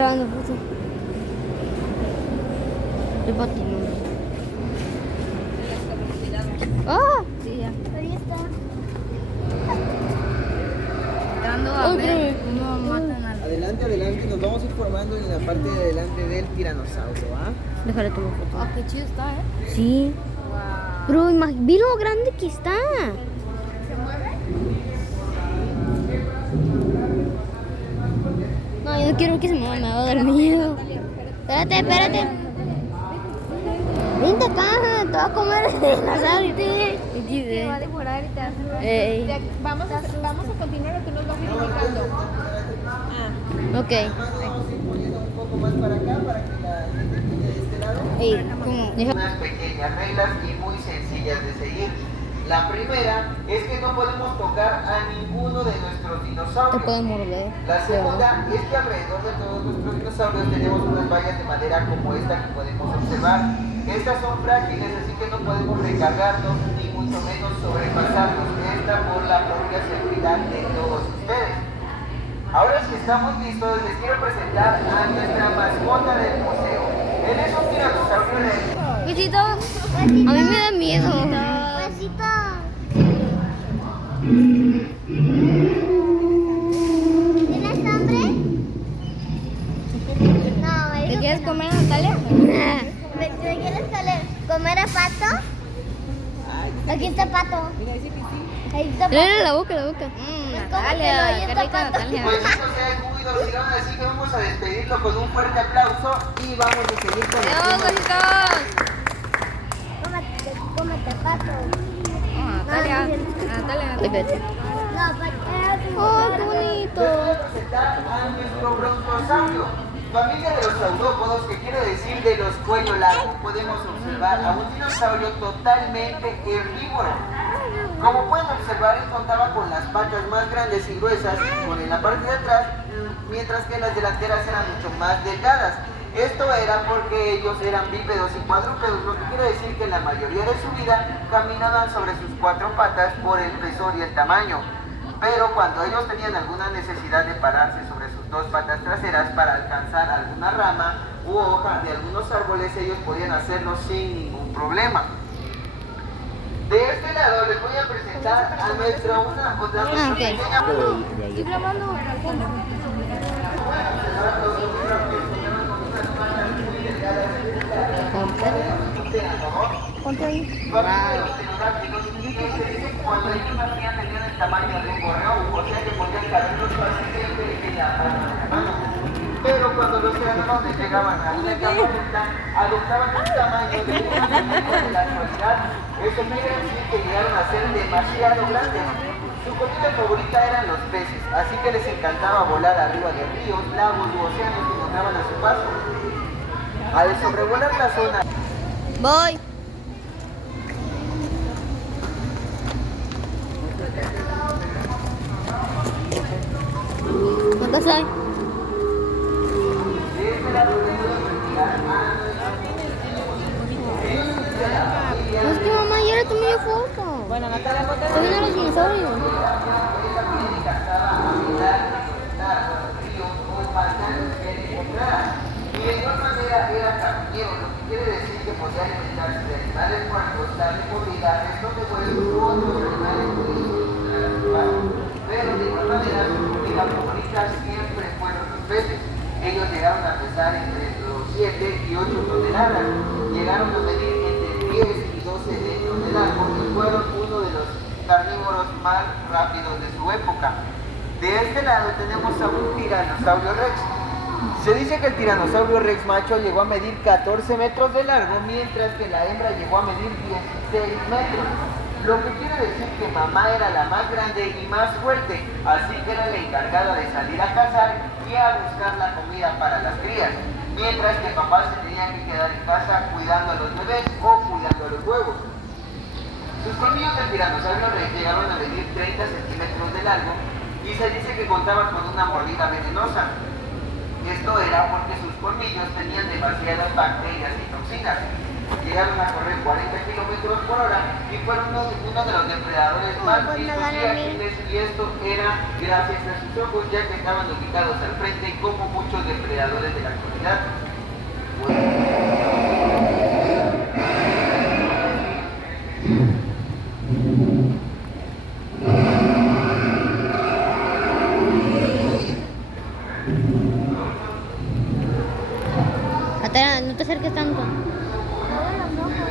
Grabando foto. El patinón. ¡Ah! Sí, ya. Ahí está. Dando a ver cómo matan al... Adelante, adelante, nos vamos informando en la parte de adelante del tiranosaurio, ¿ah? Déjale tomar foto. Ah, qué chido está, ¿eh? Sí. Wow. Pero vi lo grande que está. ¿Se mueve? No, yo no quiero que se mueva, me va a dar miedo. Espérate, espérate. Vente acá, te va a comer el dinosaurio. Te va a devorar y te hace mal. Ey. Vamos a continuar o tú nos vas a ir indicando. Ok. Vamos a ir poniendo un poco más para acá para que la gente quede de este lado. Ey, ¿cómo? Unas pequeñas reglas y muy sencillas de seguir. La primera es que no podemos tocar a ninguno de nuestros Te dinosaurios. pueden morder. La segunda es que alrededor de todos nuestros dinosaurios tenemos unas vallas de madera como esta que podemos observar. Estas son frágiles, así que no podemos recargarnos ni mucho menos sobrepasarnos. Esta por la propia seguridad de todos ustedes. Ahora si estamos listos, les quiero presentar a nuestra mascota del museo. Él es un tiranosaurio rex. Besito. A mí me da miedo. Huesito. ¿Tienes hambre? No, me ¿Te dijo quieres que no. comer, Natalia? ¿Te quieres comer a pato? Aquí está pato. Ahí está pato. Mira la boca, la boca. Natalia, Natalia, qué rica Natalia. Pues Natalia. esto se ha muy dormilón, así que vamos a despedirlo con un fuerte aplauso y vamos a seguir con el ¡Adiós, tema. besitos! Cómete pato. Natalia, Natalia. Espérate. No, pato. ¡Oh, qué bonito! Les voy a presentar a nuestro brontosaurio, familia de los saurópodos, que quiere decir de los cuello largo. Podemos observar a un dinosaurio totalmente herbívoro. Como pueden observar, él contaba con las patas más grandes y gruesas en la parte de atrás, mientras que las delanteras eran mucho más delgadas. Esto era porque ellos eran bípedos y cuadrúpedos, lo que quiere decir que en la mayoría de su vida caminaban sobre sus cuatro patas por el peso y el tamaño. Pero cuando ellos tenían alguna necesidad de pararse sobre sus dos patas traseras para alcanzar alguna rama u hoja de algunos árboles, ellos podían hacerlo sin ningún problema. De este lado les voy a presentar a nuestra ok. pequeña... Estoy grabando. Ponte ahí. Cuando ellos nacían tenían el tamaño de un gorrión, o sea que podían caberlos fácilmente en la palma de la mano. Pero cuando los cerdos llegaban a una etapa adulta, adoptaban un tamaño de la actualidad. Eso quiere decir que llegaron a ser demasiado grandes. Su comida favorita eran los peces, así que les encantaba volar arriba de ríos, lagos u océanos que encontraban a su paso. Al sobrevolar la zona, Voy. ¿Cuántas hay? No, es que mamá, ya le tomé yo foto. Bueno, Natalia, ponte Estoy viendo los dinosaurios. y de igual manera era carroñero, lo que quiere decir que podía alimentarse de animales muertos, carne podrida, restos de huesos u otros animales podridos. Pero de igual manera su comida favorita siempre fueron los peces. Ellos llegaron a pesar entre los 7 y 8 toneladas, llegaron a medir entre 10 y 12 metros de largo y fueron uno de los carnívoros más rápidos de su época. De este lado tenemos a un tiranosaurio rex. Se dice que el tiranosaurio rex macho llegó a medir 14 metros de largo, mientras que la hembra llegó a medir 16 metros. Lo que quiere decir que mamá era la más grande y más fuerte, así que era la encargada de salir a cazar y a buscar la comida para las crías, mientras que papá se tenía que quedar en casa cuidando a los bebés o cuidando a los huevos. Sus colmillos del tiranosaurio rex llegaron a medir 30 centímetros de largo y se dice que contaban con una mordida venenosa. Esto era porque sus colmillos tenían demasiadas bacterias y toxinas. Llegaron a correr 40 kilómetros por hora y fueron uno de los depredadores más vistos y ágiles, y esto era gracias a sus ojos, ya que estaban ubicados al frente como muchos depredadores de la actualidad. Atena, no te acerques tanto. No, los ojos.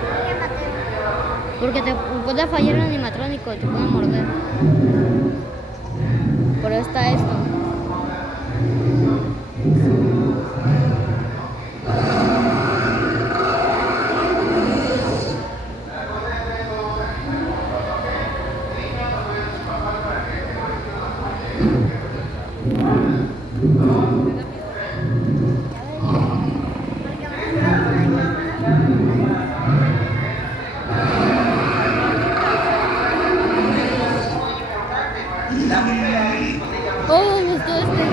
¿Por qué, Mateo? Porque te puede fallar el animatrónico, te puede morder. Por eso está esto. Oh, me gustó este.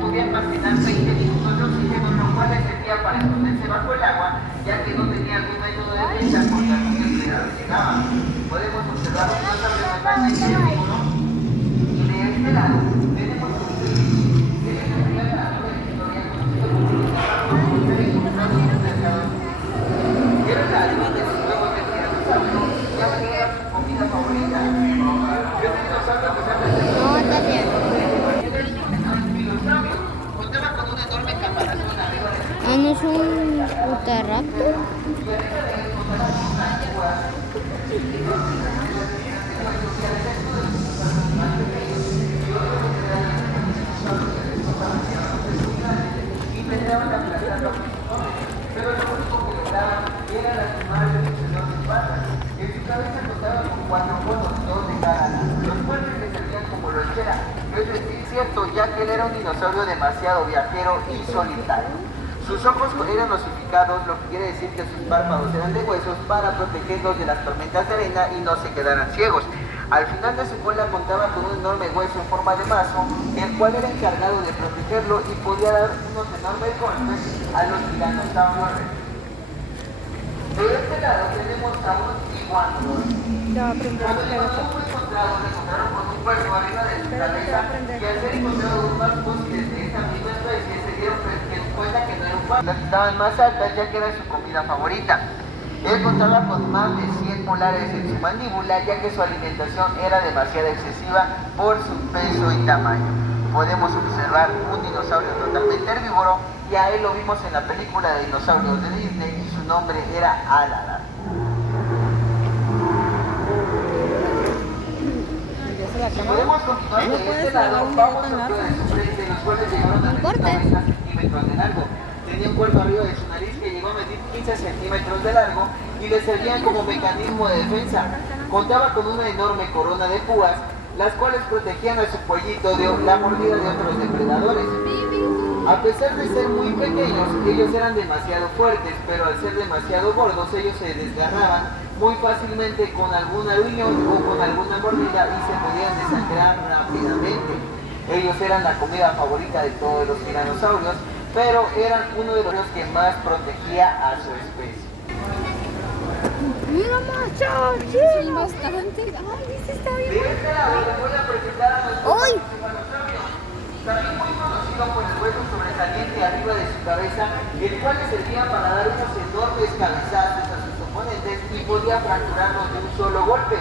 Podía almacenar 20 minutos de oxígeno, lo cual les servía para esconderse bajo el agua, ya que no tenía algún método de defensa porque algún depredador llegaba. Podemos observar un dinosaurio totalmente herbívoro, y de este lado tenemos ¿vieron la luz de sus huevos de tiranosaurio? Ya era su comida favorita. Este dinosaurio que se ha presentado No, está bien. contaba con una enorme caparazón arriba de su Ah, no es un Utahraptor. pero lo único que lograban era lastimar sus enormes patas. En su cabeza contaba con 4 ojos, 2 de cada lado, los cuales le servían como lonchera. Es decir, cierto, ya que él era un dinosaurio demasiado viajero y solitario. Sus ojos eran osificados, lo que quiere decir que sus párpados eran de huesos para protegerlos de las tormentas de arena y no se quedaran ciegos. Al final de su cola contaba con un enorme hueso en forma de mazo, el cual era encargado de protegerlo y podía dar unos enormes golpes a los tiranosaurios rex. De este lado tenemos a un iguanodon. Cuando el iguanodon fue encontrado, le encontraron con un cuerno arriba de su cabeza, y al ser encontrado más fósiles de esta misma especie se dieron cuenta que no era un pájaro. Las estaban más altas ya que era su comida favorita. Él contaba con más de 100 molares en su mandíbula, ya que su alimentación era demasiado excesiva por su peso y tamaño. Podemos observar un dinosaurio totalmente herbívoro, y a él lo vimos en la película de dinosaurios de Disney y su nombre era Aladdin. Si podemos continuar de este lado, vamos a ver de su frente, los cuales llegaron a medir 90 centímetros de largo. Tenía un cuerpo arriba de su nariz que llegó a medir 15 centímetros de largo y le servían como mecanismo de defensa. Contaba con una enorme corona de púas, las cuales protegían a su pollito de la mordida de otros depredadores. A pesar de ser muy pequeños, ellos eran demasiado fuertes, pero al ser demasiado gordos, ellos se desgarraban muy fácilmente con algún aruñón o con alguna mordida y se podían desangrar rápidamente. Ellos eran la comida favorita de todos los tiranosaurios, pero eran uno de los que más protegía a su especie. Mira más, chao, Sí, bastante. Ay, ese está bien. De este lado les voy a presentar a nuestro tiranosaurio, también muy conocido por el hueso sobresaliente arriba de su cabeza, el cual le servía para dar unos enormes cabezazos a sus oponentes y podía fracturarlos de un solo golpe.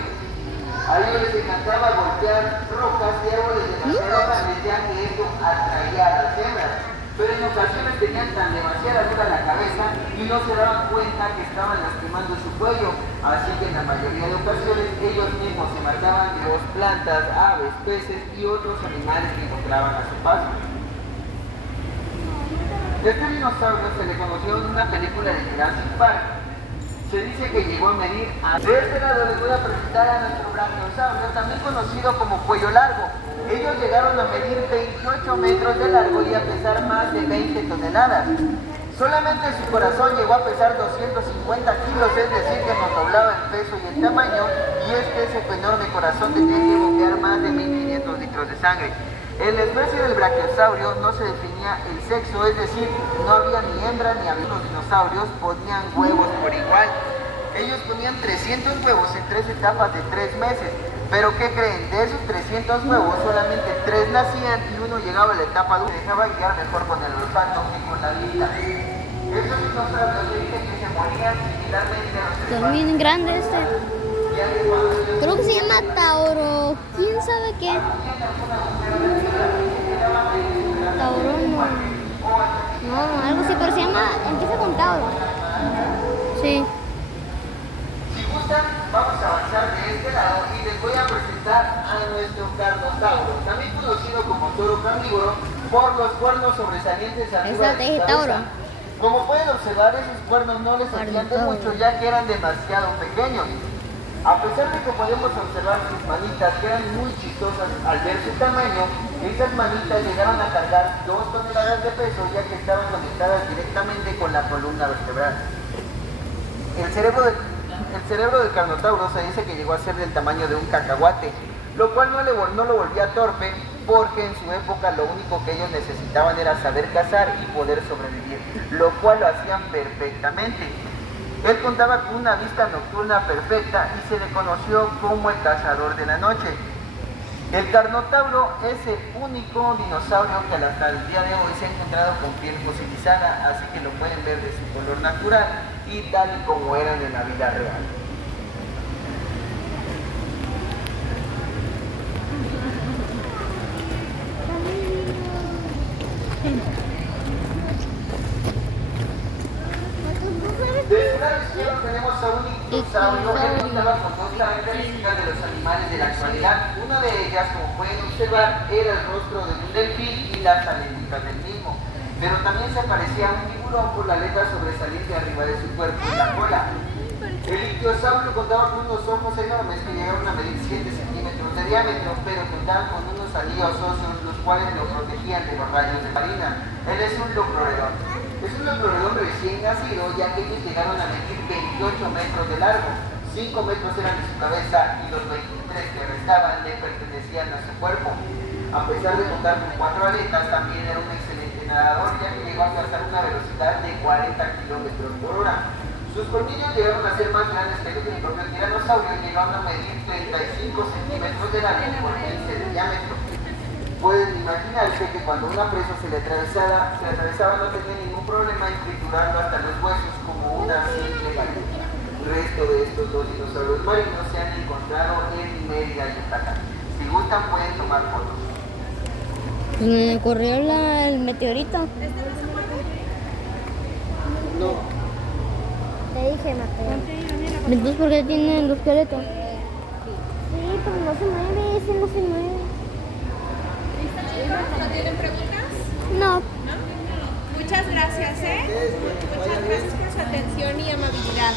A ellos les encantaba golpear rocas y árboles demasiado grandes, ya que esto atraía a las hembras. Pero en ocasiones tenían tan demasiada dura la cabeza y no se daban cuenta que estaban lastimando su cuello, así que en la mayoría de ocasiones ellos mismos se mataban de plantas, aves, peces y otros animales que encontraban a su paso. Este dinosaurio se le conoció en una película de Jurassic Park. Se dice que llegó a medir de este lado les voy a presentar a nuestro brachiosaurio, también conocido como cuello largo. Ellos llegaron a medir 28 metros de largo y a pesar más de 20 toneladas. Solamente su corazón llegó a pesar 250 kilos, es decir, que nos doblaba el peso y el tamaño, y es que ese enorme corazón tenía que bombear más de 1500 litros de sangre. En la especie del brachiosaurio no se definía el sexo, es decir, no había ni hembra ni había. Los dinosaurios ponían huevos por igual. Ellos ponían 300 huevos en 3 etapas de 3 meses. Pero ¿qué creen? De esos 300 huevos solamente 3 nacían y uno llegaba a la etapa adulta. Dejaba guiar mejor con el olfato que con la vista. Esos dinosaurios dicen que se morían similarmente a los Está elefantes. bien grande este. Creo que se llama Tauro. ¿Quién sabe qué? Tauro no. No, algo así, pero se llama. Empieza con Tauro. Sí. Si gustan, vamos a avanzar de este lado y les voy a presentar a nuestro Carnotauro, también conocido como toro carnívoro por los cuernos sobresalientes arriba Esa de te su dije cabeza. Tauro. Como pueden observar, esos cuernos no les servían de Carnotauro. mucho ya que eran demasiado pequeños. A pesar de que podemos observar sus manitas que eran muy chistosas al ver su tamaño, esas manitas llegaron a cargar 2 toneladas de peso ya que estaban conectadas directamente con la columna vertebral. El cerebro del Carnotauro se dice que llegó a ser del tamaño de un cacahuate, lo cual no lo volvía torpe porque en su época lo único que ellos necesitaban era saber cazar y poder sobrevivir, lo cual lo hacían perfectamente. Él contaba con una vista nocturna perfecta y se le conoció como el cazador de la noche. El Carnotauro es el único dinosaurio que hasta el día de hoy se ha encontrado con piel fosilizada, así que lo pueden ver de su color natural y tal y como eran en la vida real. De su lado izquierdo tenemos a un ictiosaurio que contaba con 2 características de los animales de la actualidad. Una de ellas, como pueden observar, era el rostro de un delfín y las aletitas del mismo. Pero también se parecía a un tiburón por la aleta sobresaliente arriba de su cuerpo y la cola. El ictiosaurio contaba con unos ojos enormes que llegaron a medir 7 centímetros de diámetro, pero contaban con unos anillos óseos los cuales lo protegían de los rayos de marina. Él es un loploredón. Es un loploredón recién nacido, ya que ellos llegaron a medir 28 metros de largo. 5 metros eran de su cabeza y los 23 que restaban le pertenecían a su cuerpo. A pesar de contar con 4 aletas, también era un excelente nadador, ya que llegó a alcanzar una velocidad de 40 kilómetros por hora. Sus colmillos llegaron a ser más grandes que los del propio tiranosaurio y llegaron a medir 35 centímetros de largo por 15 de diámetro. Pueden imaginarse que cuando una presa se le atravesaba no tenía ningún problema en triturarlo hasta los huesos como una simple galleta. El resto de estos 2 dinosaurios marinos se han encontrado en Mérida, Yucatán. Si gustan pueden tomar fotos. Pues me corrió el meteorito. No. Te dije, Mateo. Entonces, ¿por qué tiene el esqueleto? Sí, pero no se mueve, ese no se mueve. ¿No tienen preguntas? No. Muchas gracias, ¿eh? Muchas gracias por su atención y amabilidad.